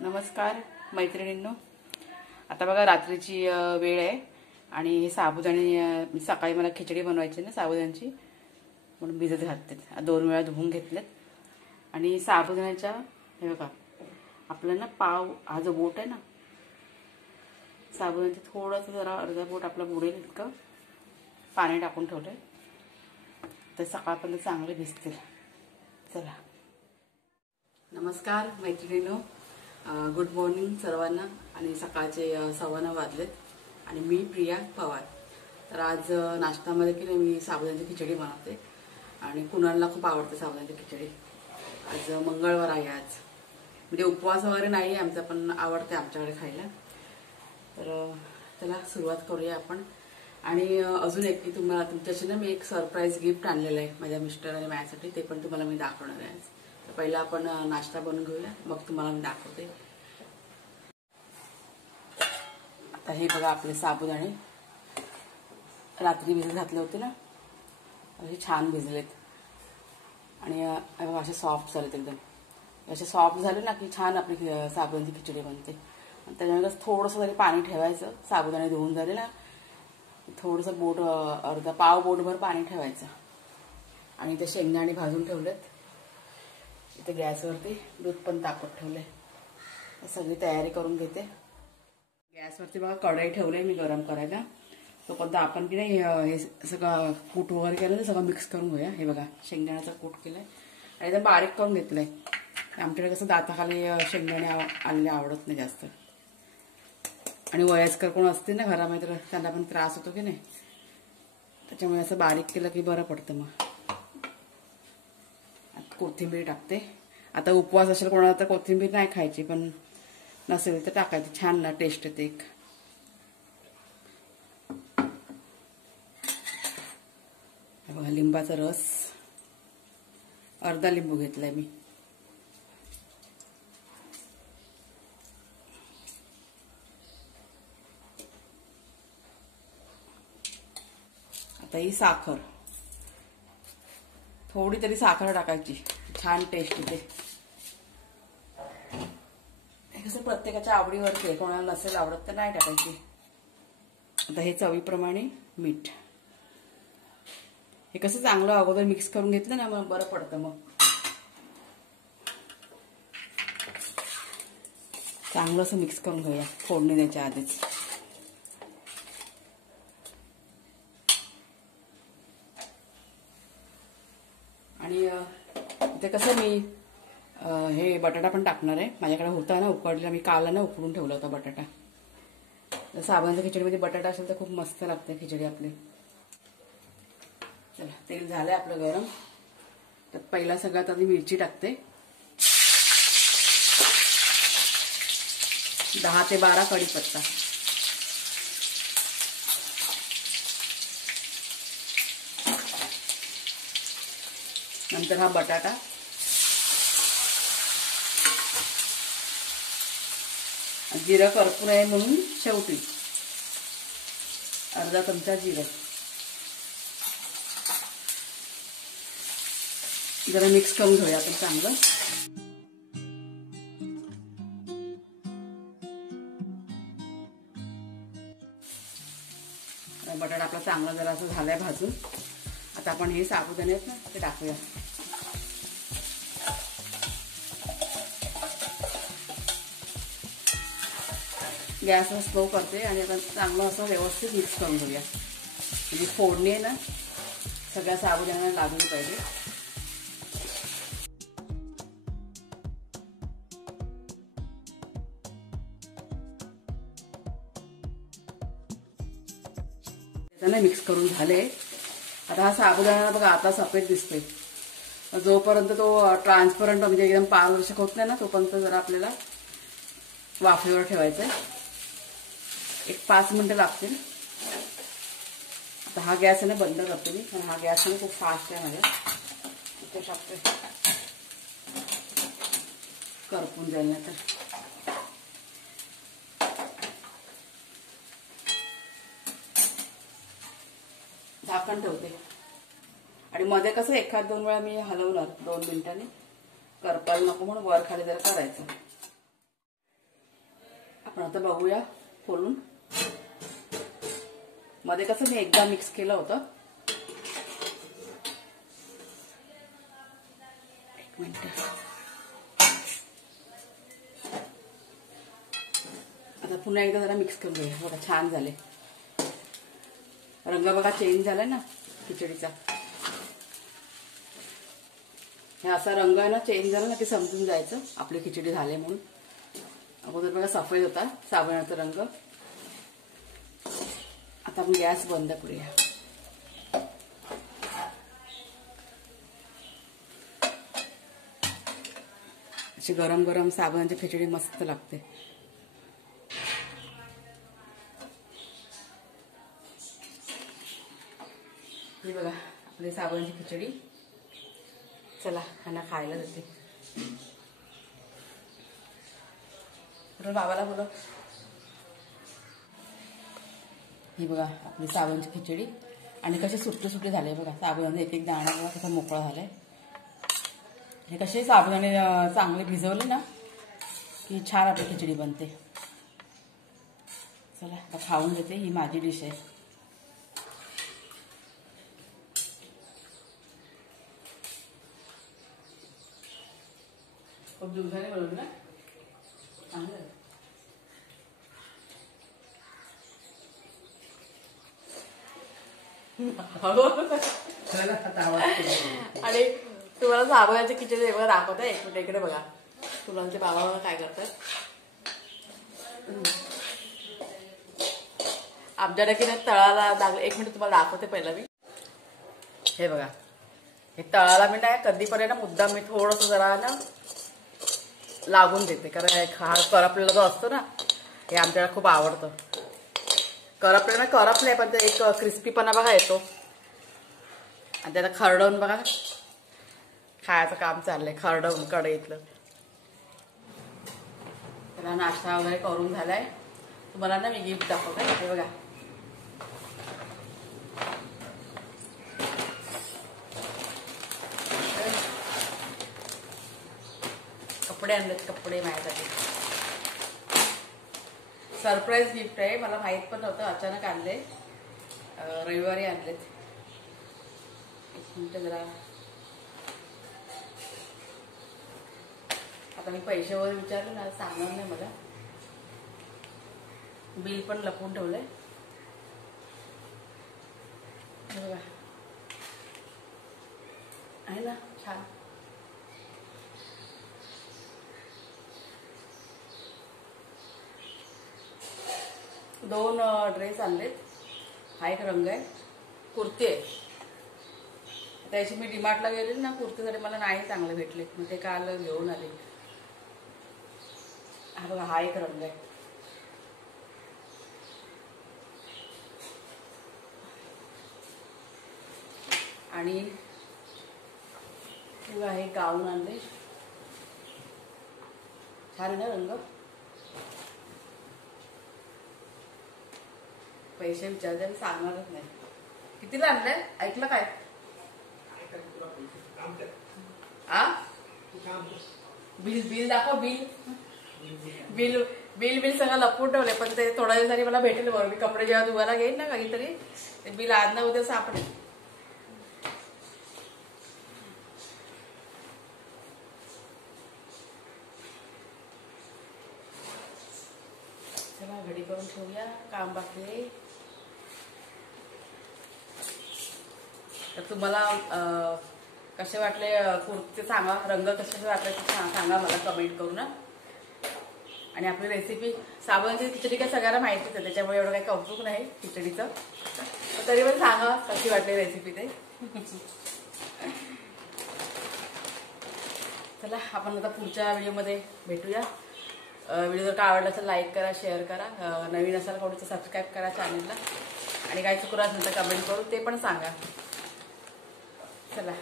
नमस्कार मैत्रिणींनो, आता बघा रात्रीची वेळ आहे आणि हे साबुदाणे सकाळी मला खिचडी बनवायची ना साबुदाण्याची, म्हणून भिजत घातलेत. 2 वेळा धुवून घेतलेत. आणि साबुदाण्याच्या हे बघा आपलं ना पाव हा जो बोट आहे ना, साबुदाण्याचं थोडंसं जरा अर्धा बोट आपला बुडेल इतकं पाणी टाकून ठेवलंय, तर सकाळपर्यंत चांगले भिजतील. चला, नमस्कार मैत्रिणींनो, गुड मॉर्निंग सर्वांना. आणि सकाळचे 9:15 वाजलेत आणि मी प्रिया पवार. तर आज नाश्त्यामध्ये की नाही मी साबुदाण्याची खिचडी बनवते आणि कुणाला खूप आवडते साबुदाण्याची खिचडी. आज मंगळवार आहे, आज म्हणजे उपवास वगैरे नाही आमचा, पण आवडते आमच्याकडे खायला. तर चला सुरुवात करूया आपण. आणि अजून एक की तुम्हाला तुमच्याशी ना मी एक सरप्राईज गिफ्ट आणलेलं आहे माझ्या मिस्टर आणि माझ्यासाठी, ते पण तुम्हाला मी दाखवणार आहे. तर पहिला आपण नाश्ता बनवून घेऊया, मग तुम्हाला मी दाखवते. आता हे बघा आपले साबुदाणे रात्री भिजत घातले होते ना, असे छान भिजलेत आणि असे सॉफ्ट झालेत एकदम. असे सॉफ्ट झाले ना की छान आपली साबुदाण्याची खिचडी बनते. त्याच्यानंतर थोडंसं तरी पाणी ठेवायचं. साबुदाणे धुवून झाले ना, थोडंसं बोट अर्धा पाव बोटभर पाणी ठेवायचं. आणि ते शेंगदाणे भाजून ठेवलेत. इथे गॅसवरती दूध पण तापत ठेवले. सगळी तयारी करून घेते. गॅसवरती बघा कढई ठेवले मी गरम करायला. तोपर्यंत आपण की नाही हे सगळं कूट वगैरे केलं तर सगळं मिक्स करून घेऊया. हे बघा शेंगदाण्याचा कूट केलाय आणि एकदम बारीक करून घेतलंय. आमच्याकडे कसं दाताखाली शेंगदाणे आलेले आवडत नाही जास्त, आणि वयस्कर कोण असते ना घरामध्ये तर त्यांना पण त्रास होतो की नाही, त्याच्यामुळे असं बारीक केलं की बरं पडतं. मग कोथिंबीर टाकते. आता उपवास असेल कोणाला तर कोथिंबीर नाही खायची, पण नसेल तर टाकायची, छान ना टेस्ट येते. एक बघा लिंबाचा रस, अर्धा लिंबू घेतलाय मी. आता ही साखर, थोडी तरी साखर टाकायची, छान टेस्ट येते. कसं प्रत्येकाच्या आवडीवरती आहे, कोणाला नसेल आवडत तर नाही टाकायची. आता हे चवीप्रमाणे मीठ. हे कसं चांगलं अगोदर मिक्स करून घेतलं ना मग बरं पडतं. मग चांगलं असं मिक्स करून घेऊया फोडणी द्यायच्या आधीच. आणि इथे कसं मी हे बटाटा पण टाकणार आहे. माझ्याकडे होता ना उकडलेला, मी काल ना उकडून ठेवला होता बटाटा. तर साबुदाण्याच्या खिचडीमध्ये बटाटा असेल तर खूप मस्त लागते खिचडी आपली. चला, तेल झालंय आपलं गरम. तर पहिला सगळ्यात आधी मिरची टाकते. 10 ते 12 कढीपत्ता. नंतर हा बटाटा, जिरं कर्पूर आहे म्हणून शेवटी अर्धा चमचा जिरं. जरा मिक्स करून घेऊया आपण चांगलं. बटाटा आपला चांगला जरा असं झालाय भाजून. आता आपण हे साबुदाणे आहेत ना ते टाकूया. गॅसवर स्लो करते आणि आता चांगलं असं व्यवस्थित मिक्स करून घेऊया. म्हणजे फोडणी आहे ना सगळ्या साबुदाण्याला लागली पाहिजे. त्याला मिक्स करून झाले. आता हा साबुदाणा बघा आता सफेद दिसतोय. जोपर्यंत तो ट्रान्सपरंट म्हणजे एकदम पारदर्शक होत नाही ना, तोपर्यंत जरा आपल्याला वाफेवर ठेवायचं आहे. एक 5 मिनिटं लागतील. आता हा गॅस आहे ना बंद करते मी, पण हा गॅस आहे खूप फास्ट आहे माझ्या. इथे टाकते, करपून जाईल ना तर. झाकण ठेवते आणि मध्ये कसं 1-2 वेळा मी हलवणार 2 मिनिटांनी, करपायला नको म्हणून वर खाली जरा करायचं. आता बघूया खोलून. मध्ये कसं मी एकदा मिक्स केलं होतं. एक मिनिट. आता पुन्हा एकदा जरा मिक्स करून घेऊया. बघा छान झाले. रंग बघा चेंज झालाय ना खिचडीचा. हे असा रंग आहे ना चेंज झाला ना की समजून जायचं आपली खिचडी झाली म्हणून. अगोदर बघा सफेद होता साबणाचा रंग. आता आपण गॅस बंद करूया. अशी गरम गरम साबणाची खिचडी मस्त लागते. ही बघा आपली साबणाची खिचडी. चला खाना खायला जाते. तर बाबाला बोलव. ही बघा आपली साबणाची खिचडी. आणि कसे सुट्टे सुट्टे झाले बघा. साबणाचा एक एक दाणा बघा कसा मोकळा झालाय. हे कसे साबणाने चांगले भिजवले ना की छान आपली खिचडी बनते. चला आता खाऊन घेते. ही माझी डिश आहे. खूप दिवसाने बनवलं ना. चांगलं. आणि तुम्हाला साबणाची खिचडी बघा दाखवता. एक मिनिट इकडे बघा. तुलांचे बाबा बघा काय करतात. आमच्याकडे की नाही तळाला लागले. एक मिनिट तुम्हाला दाखवते पहिला मी. हे बघा हे तळाला मी नाही कधीपर्यंत मुद्दाम मी थोडंसं जरा ना लागून देते. कारण हा करपलेला जो असतो ना हे आमच्याकडे खूप आवडतं. करपलेला करपले पण ते एक क्रिस्पीपणा बघा येतो. आणि त्याला खरडवून बघा खायचं काम चाललंय. खरडवून कढईतलं. त्याला नाश्ता वगैरे करून झालाय. तुम्हाला ना मी गिफ्ट दाखवते. हे बघा कपडे आणलेत. कपडे माझ्यासाठी सरप्राईज गिफ्ट आहे. मला माहित पण नव्हतं. अचानक आणले. रविवारी आणलेत. एक मिनिट जरा. आता मी पैसे वगैरे विचारले ना सांगणार नाही मला. बिल पण लपवून ठेवलंय. बघा आहे ना छान. दोन ड्रेस आणलेत. हा एक रंग आहे. कुर्ती आहे. त्याची मी डीमार्टला गेलेली ना कुर्तीसाठी मला नाही चांगले भेटले. मग ते काल घेऊन आले. हा बघा हा एक रंग आहे. आणि हे गाऊन आणले. छान आहे ना रंग. पैसे विचारते मी सांगणारच नाही. कितीला आणलंय ऐकलं काय. बिल बिल दाखव. बिल बिल बिल बिल सगळं लपवून ठेवले. पण ते थोड्या दिवसांनी मला भेटेल बरोबर. मी कपडे जेव्हा धुवायला घेईन ना कधीतरी ते बिल आज ना उद्या सापडेल. चला घडी करून ठेवूया. काम बाकी आहे. तर तुम्हाला कसे वाटले कुर्ते सांगा. रंग कसे वाटले ते सांगा मला कमेंट करून. आणि आपली रेसिपी साबणाची खिचडी काय सगळ्यांना माहितीच आहे. त्याच्यामुळे एवढं काही कौतुक नाही खिचडीचं. तरी पण सांगा कशी वाटली रेसिपी ते. चला आपण आता पुढच्या व्हिडिओमध्ये भेटूया. व्हिडिओ जर का आवडला तर लाईक करा, शेअर करा. नवीन असाल कोणतं सबस्क्राईब करा चॅनलला. आणि काय चुकलं असेल तर कमेंट करून ते पण सांगा. चला.